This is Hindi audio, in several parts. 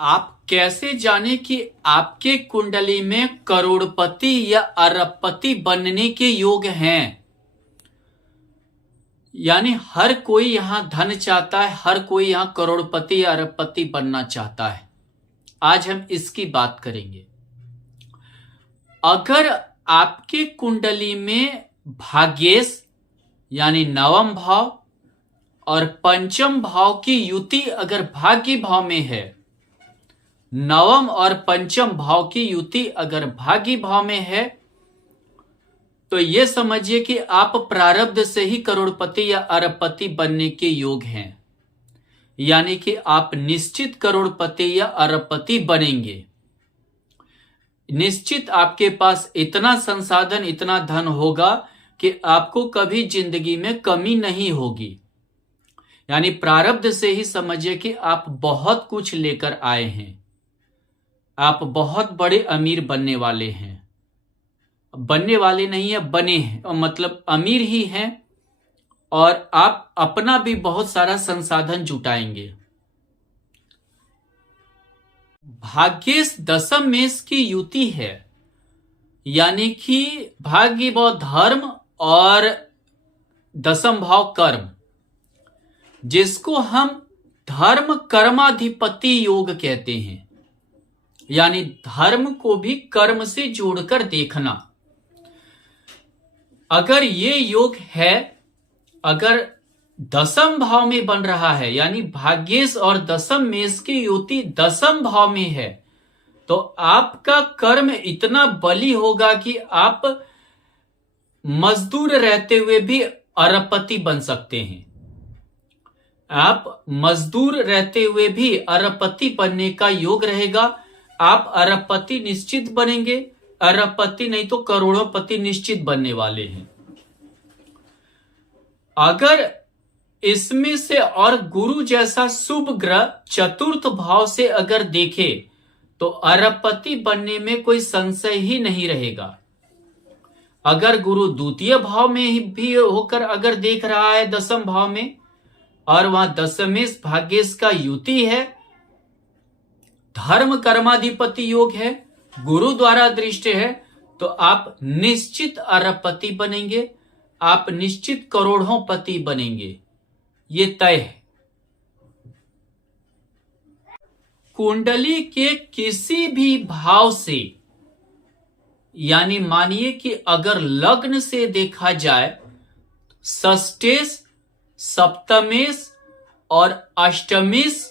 आप कैसे जाने कि आपके कुंडली में करोड़पति या अरबपति बनने के योग हैं। यानी हर कोई यहां धन चाहता है, हर कोई यहां करोड़पति या अरबपति बनना चाहता है। आज हम इसकी बात करेंगे। अगर आपके कुंडली में भाग्येश यानी नवम भाव और पंचम भाव की युति अगर भाग्य भाव में है, नवम और पंचम भाव की युति अगर भाग्य भाव में है, तो यह समझिए कि आप प्रारब्ध से ही करोड़पति या अरबपति बनने के योग हैं। यानी कि आप निश्चित करोड़पति या अरबपति बनेंगे। निश्चित आपके पास इतना संसाधन, इतना धन होगा कि आपको कभी जिंदगी में कमी नहीं होगी। यानी प्रारब्ध से ही समझिए कि आप बहुत कुछ लेकर आए हैं। आप बहुत बड़े अमीर बनने वाले हैं। बनने वाले नहीं है, बने हैं, और मतलब अमीर ही हैं। और आप अपना भी बहुत सारा संसाधन जुटाएंगे। भाग्येश दशम मेष की युति है, यानी कि भाग्य भाव धर्म और दशम भाव कर्म, जिसको हम धर्म कर्माधिपति योग कहते हैं। यानी धर्म को भी कर्म से जोड़कर देखना। अगर ये योग है, अगर दशम भाव में बन रहा है, यानी भाग्येश और दशम मेष की युति दशम भाव में है, तो आपका कर्म इतना बली होगा कि आप मजदूर रहते हुए भी अरबपति बन सकते हैं। आप मजदूर रहते हुए भी अरबपति बनने का योग रहेगा। आप अरबपति निश्चित बनेंगे, अरबपति नहीं तो करोड़ोंपति निश्चित बनने वाले हैं। अगर इसमें से और गुरु जैसा शुभ ग्रह चतुर्थ भाव से अगर देखे, तो अरबपति बनने में कोई संशय ही नहीं रहेगा। अगर गुरु द्वितीय भाव में भी होकर अगर देख रहा है दशम भाव में, और वहां दशमेश भाग्येश का युति है, धर्म कर्माधिपति योग है, गुरु द्वारा दृष्टि है, तो आप निश्चित अरबपति बनेंगे। आप निश्चित करोड़ोंपति बनेंगे, ये तय है। कुंडली के किसी भी भाव से, यानी मानिए कि अगर लग्न से देखा जाए, षष्ठेश, सप्तमेश और अष्टमेश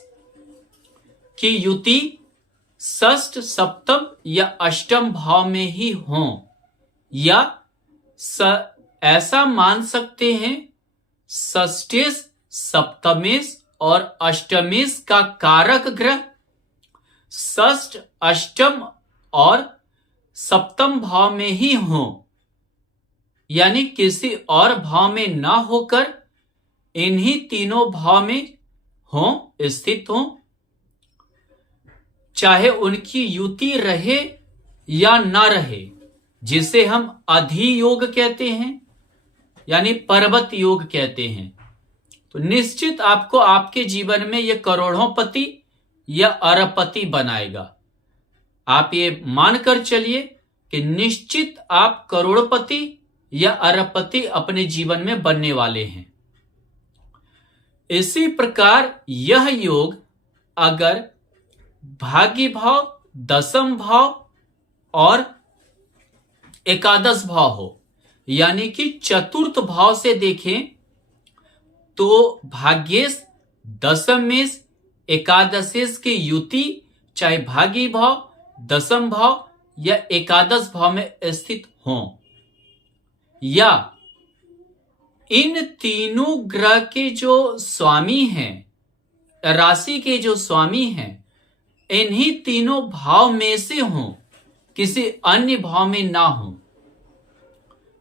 की युति षष्ठ, सप्तम या अष्टम भाव में ही हो, या ऐसा मान सकते हैं षष्ठेश, सप्तमेश और अष्टमेश का कारक ग्रह षष्ठ, अष्टम और सप्तम भाव में ही हो, यानी किसी और भाव में ना होकर इन्हीं तीनों भाव में हो, स्थित हो। चाहे उनकी युति रहे या ना रहे, जिसे हम अधियोग कहते हैं, यानी पर्वत योग कहते हैं, तो निश्चित आपको आपके जीवन में यह करोड़ोंपति या अरबपति बनाएगा। आप ये मानकर चलिए कि निश्चित आप करोड़पति या अरबपति अपने जीवन में बनने वाले हैं। इसी प्रकार यह योग अगर भाग्य भाव, दशम भाव और एकादश भाव हो, यानी कि चतुर्थ भाव से देखें, तो भाग्येश, दशमेश, एकादशेश की युति चाहे भाग्य भाव, दशम भाव या एकादश भाव में स्थित हो, या इन तीनों ग्रह के जो स्वामी हैं, राशि के जो स्वामी हैं, इन्हीं तीनों भाव में से हो, किसी अन्य भाव में ना हो,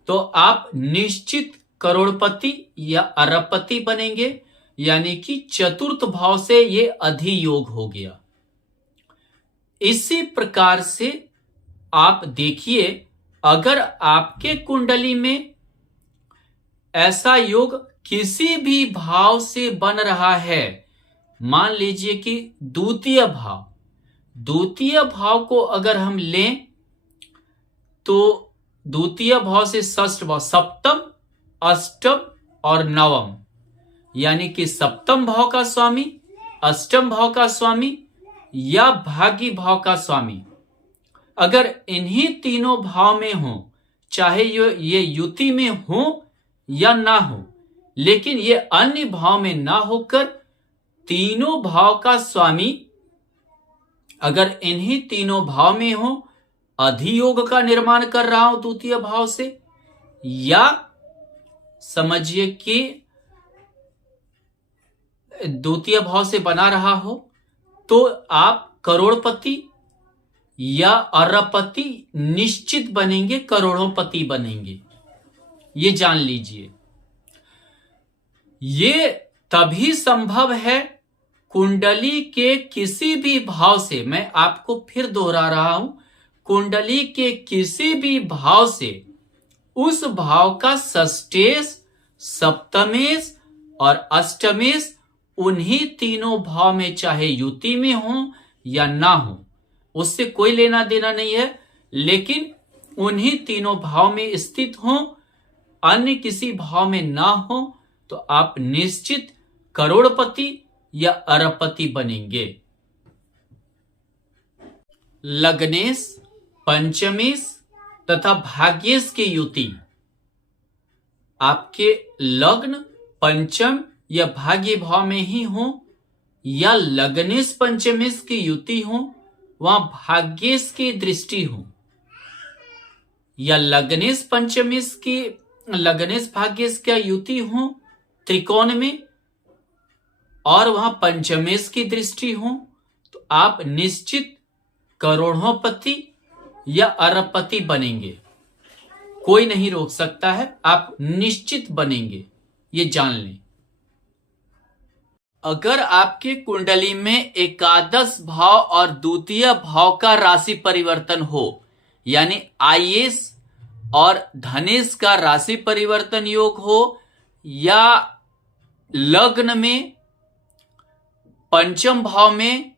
तो आप निश्चित करोड़पति या अरबपति बनेंगे। यानी कि चतुर्थ भाव से ये अधियोग हो गया। इसी प्रकार से आप देखिए, अगर आपके कुंडली में ऐसा योग किसी भी भाव से बन रहा है, मान लीजिए कि द्वितीय भाव, द्वितीय भाव को अगर हम लें तो द्वितीय भाव से षष्ठ भाव, सप्तम, अष्टम और नवम, यानी कि सप्तम भाव का स्वामी, अष्टम भाव का स्वामी या भाग्य भाव का स्वामी अगर इन्हीं तीनों भाव में हो, चाहे ये युति में हो या ना हो, लेकिन ये अन्य भाव में ना होकर तीनों भाव का स्वामी अगर इन्हीं तीनों भाव में हो, अधियोग का निर्माण कर रहा हो द्वितीय भाव से, या समझिए कि द्वितीय भाव से बना रहा हो, तो आप करोड़पति या अरबपति निश्चित बनेंगे, करोड़ोंपति बनेंगे। ये जान लीजिए। ये तभी संभव है कुंडली के किसी भी भाव से, मैं आपको फिर दोहरा रहा हूं, कुंडली के किसी भी भाव से उस भाव का षष्ठेश, सप्तमेश और अष्टमेश उन्हीं तीनों भाव में चाहे युति में हो या ना हो, उससे कोई लेना देना नहीं है, लेकिन उन्हीं तीनों भाव में स्थित हो, अन्य किसी भाव में ना हो, तो आप निश्चित करोड़पति या अरबपति बनेंगे। लग्नेश, पंचमेश तथा भाग्येश की युति आपके लग्न, पंचम या भाग्य भाव में ही हो, या लग्नेश पंचमेश की युति हो, वहां भाग्येश की दृष्टि हो, या लग्नेश पंचमेश की, लग्नेश भाग्येश का युति हो त्रिकोण में और वहां पंचमेश की दृष्टि हो, तो आप निश्चित करोड़ोंपति या अरबपति बनेंगे। कोई नहीं रोक सकता है, आप निश्चित बनेंगे, ये जान लें। अगर आपके कुंडली में एकादश भाव और द्वितीय भाव का राशि परिवर्तन हो, यानी आयेश और धनेश का राशि परिवर्तन योग हो, या लग्न में, पंचम भाव में,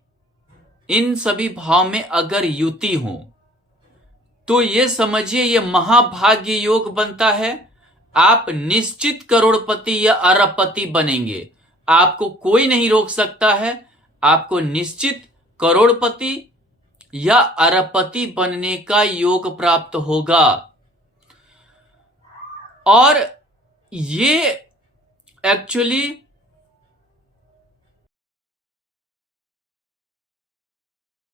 इन सभी भाव में अगर युति हो, तो ये समझिए ये महाभाग्य योग बनता है। आप निश्चित करोड़पति या अरबपति बनेंगे। आपको कोई नहीं रोक सकता है, आपको निश्चित करोड़पति या अरबपति बनने का योग प्राप्त होगा। और ये एक्चुअली